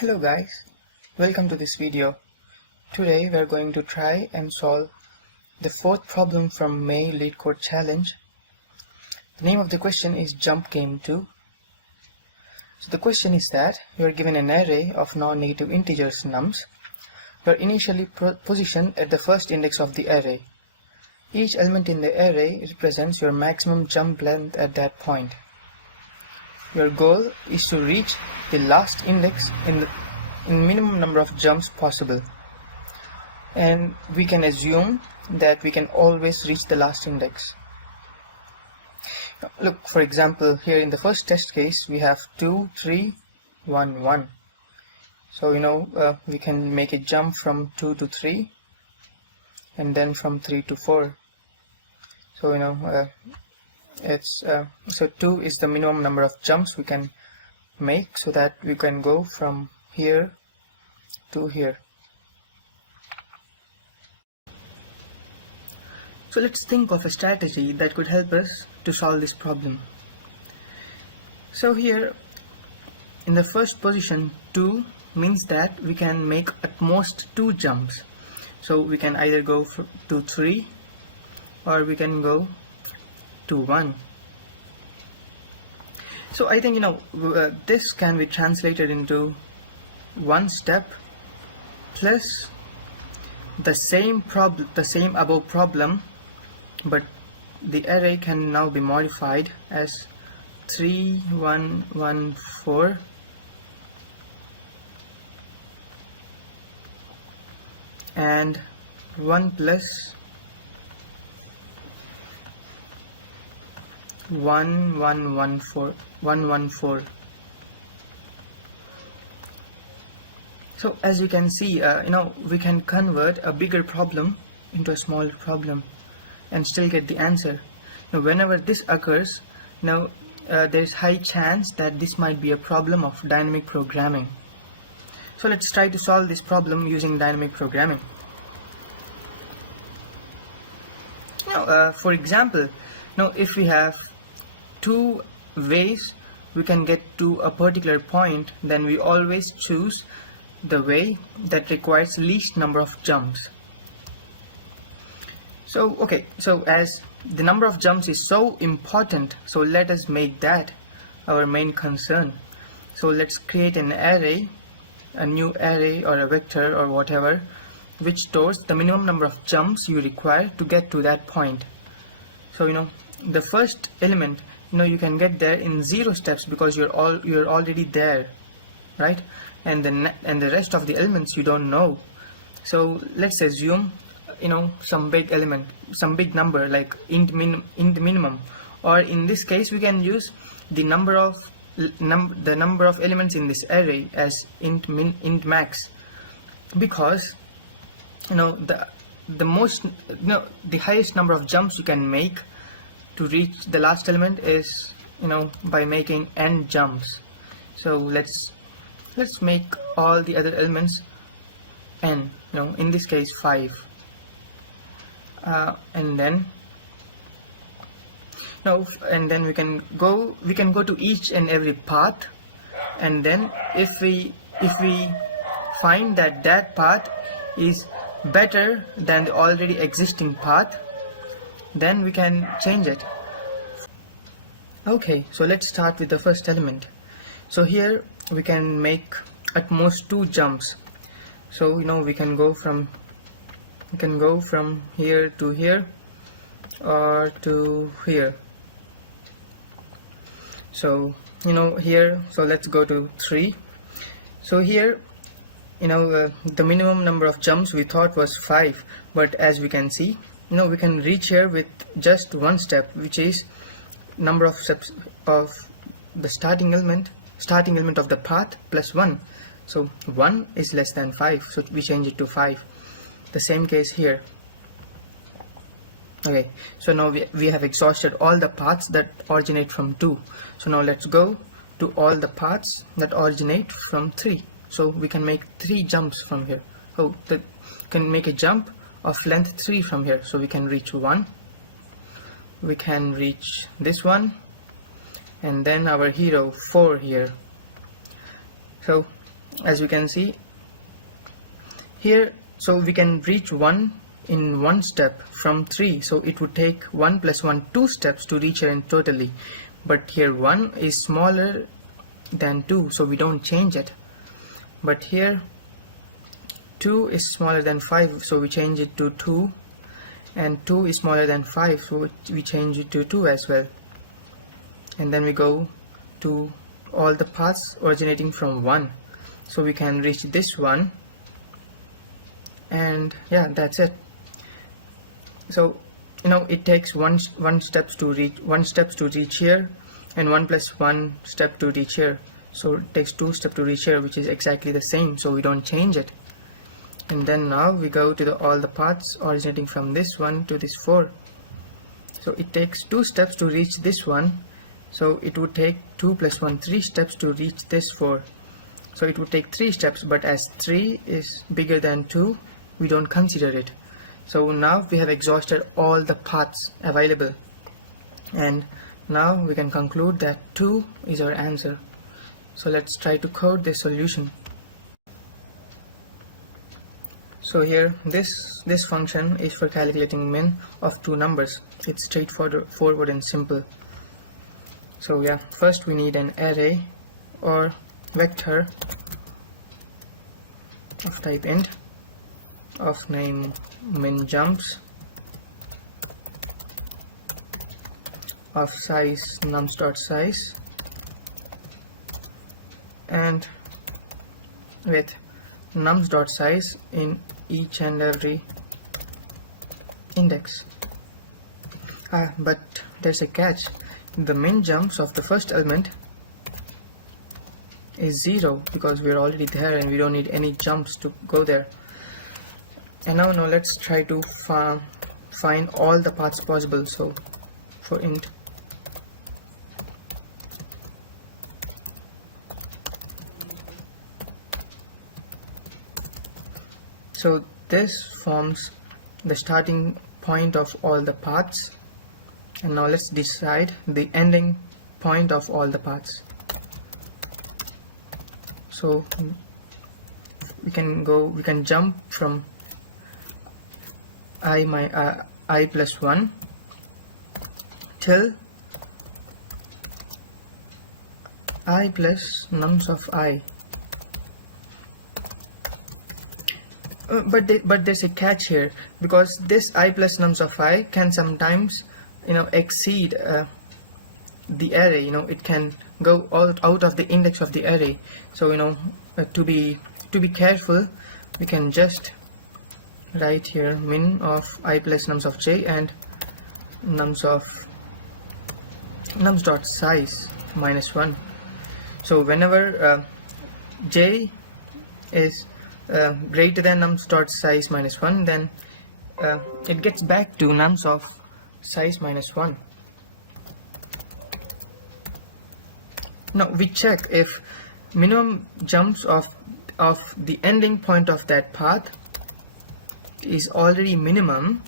Hello guys, welcome to this video. Today we are going to try and solve the fourth problem from May Leetcode challenge. The name of the question is Jump Game 2. So the question is that you are given an array of non-negative integers nums. You are initially positioned at the first index of the array. Each element in the array represents your maximum jump length at that point. Your goal is to reach the last index in minimum number of jumps possible, and we can assume that we can always reach the last index. Look, for example, here in the first test case we have 2, 3, 1, 1. So we can make a jump from 2 to 3 and then from 3 to 4. So so 2 is the minimum number of jumps we can make, so that we can go from here to here. So let's think of a strategy that could help us to solve this problem. So here in the first position, 2 means that we can make at most 2 jumps. So we can either go to 3 or we can go to 1. So I think this can be translated into one step plus the same above problem, but the array can now be modified as 3, 1, 1, 4 and 1 plus 1, 1, 1, 4, 1, 1, 4. So as you can see, we can convert a bigger problem into a smaller problem and still get the answer. Now whenever this occurs, there's high chance that this might be a problem of dynamic programming. So let's try to solve this problem using dynamic programming. For example, if we have 2 ways we can get to a particular point, then we always choose the way that requires least number of jumps. So as the number of jumps is so important, so let us make that our main concern. So let's create an array, a new array or a vector or whatever, which stores the minimum number of jumps you require to get to that point. So the first element, you can get there in 0 steps because you're already there, right? And the rest of the elements you don't know. So let's assume some big element, some big number like int minimum, or in this case we can use the number of elements in this array as int max, because the highest number of jumps you can make to reach the last element is by making n jumps. So let's make all the other elements n, in this case 5, and then we can go to each and every path, and then if we find that path is better than the already existing path, then we can change it. Okay, so let's start with the first element. So here we can make at most 2 jumps. So we can go from here to here or to here. So here, so let's go to 3. So here the minimum number of jumps we thought was 5, but as we can see, we can reach here with just 1 step, which is number of steps of the starting element of the path plus 1. So 1 is less than 5, so we change it to 5. The same case here. Okay, so now we have exhausted all the paths that originate from 2. So now let's go to all the paths that originate from 3. So we can make 3 jumps from here. So can make a jump of length 3 from here. So we can reach 1, we can reach this one, and then our hero 4 here. So as we can see here. So we can reach 1 in one step from 3, so it would take 1 plus 1 2 steps to reach here in totally, but here 1 is smaller than 2, so we don't change it. But here 2 is smaller than 5, so we change it to 2, and 2 is smaller than 5, so we change it to 2 as well. And then we go to all the paths originating from 1, so we can reach this one, and yeah, that's it. So it takes one steps to reach here, and 1 plus 1 step to reach here, so it takes 2 steps to reach here, which is exactly the same, so we don't change it. And then now we go to all the paths originating from this 1 to this 4, so it takes 2 steps to reach this one, so it would take 2 plus 1 3 steps to reach this 4, so it would take 3 steps, but as 3 is bigger than 2, we don't consider it. So now we have exhausted all the paths available, and now we can conclude that 2 is our answer. So let's try to code this solution. So here this function is for calculating min of 2 numbers. It's straightforward and simple. So yeah, first we need an array or vector of type int of name min jumps of size nums.size, and with nums.size in each and every index. But there's a catch. The min jumps of the first element is 0 because we're already there and we don't need any jumps to go there. And now let's try to find all the paths possible. So for int so this forms the starting point of all the paths, and now let's decide the ending point of all the paths. So we can jump from I plus 1 till I plus nums of I. But there's a catch here, because this I plus nums of I can sometimes exceed the array. It can go out of the index of the array. So to be careful, we can just write here min of I plus nums of j and nums dot size minus 1. So whenever j is greater than nums dot size minus 1, then it gets back to nums of size minus 1. Now we check if minimum jumps of the ending point of that path is already minimum,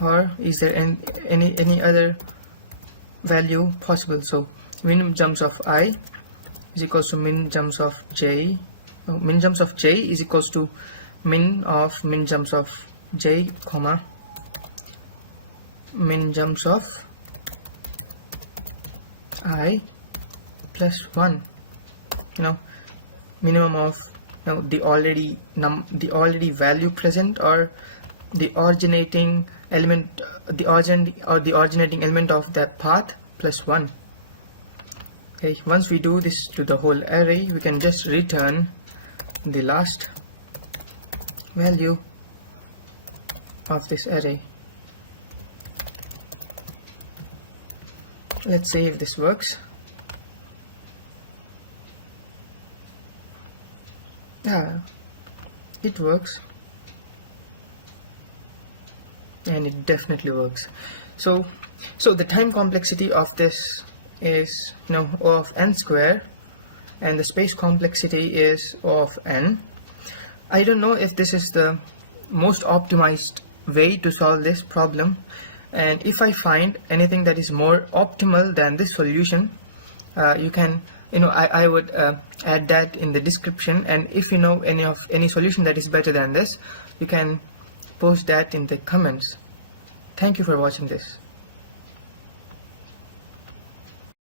or is there any other value possible. So minimum jumps of I is equals to min jumps of j. Min jumps of j is equals to min jumps of j comma min jumps of I plus 1. Minimum of the already value present, or the originating element, the originating element of that path plus 1. Okay, once we do this to the whole array, we can just return the last value of this array. Let's see if this works. Yeah, it works, and it definitely works. So the time complexity of this is O of n square, and the space complexity is O of n. I don't know if this is the most optimized way to solve this problem, and if I find anything that is more optimal than this solution, you can, I would add that in the description, and if you know any solution that is better than this, you can post that in the comments. Thank you for watching this.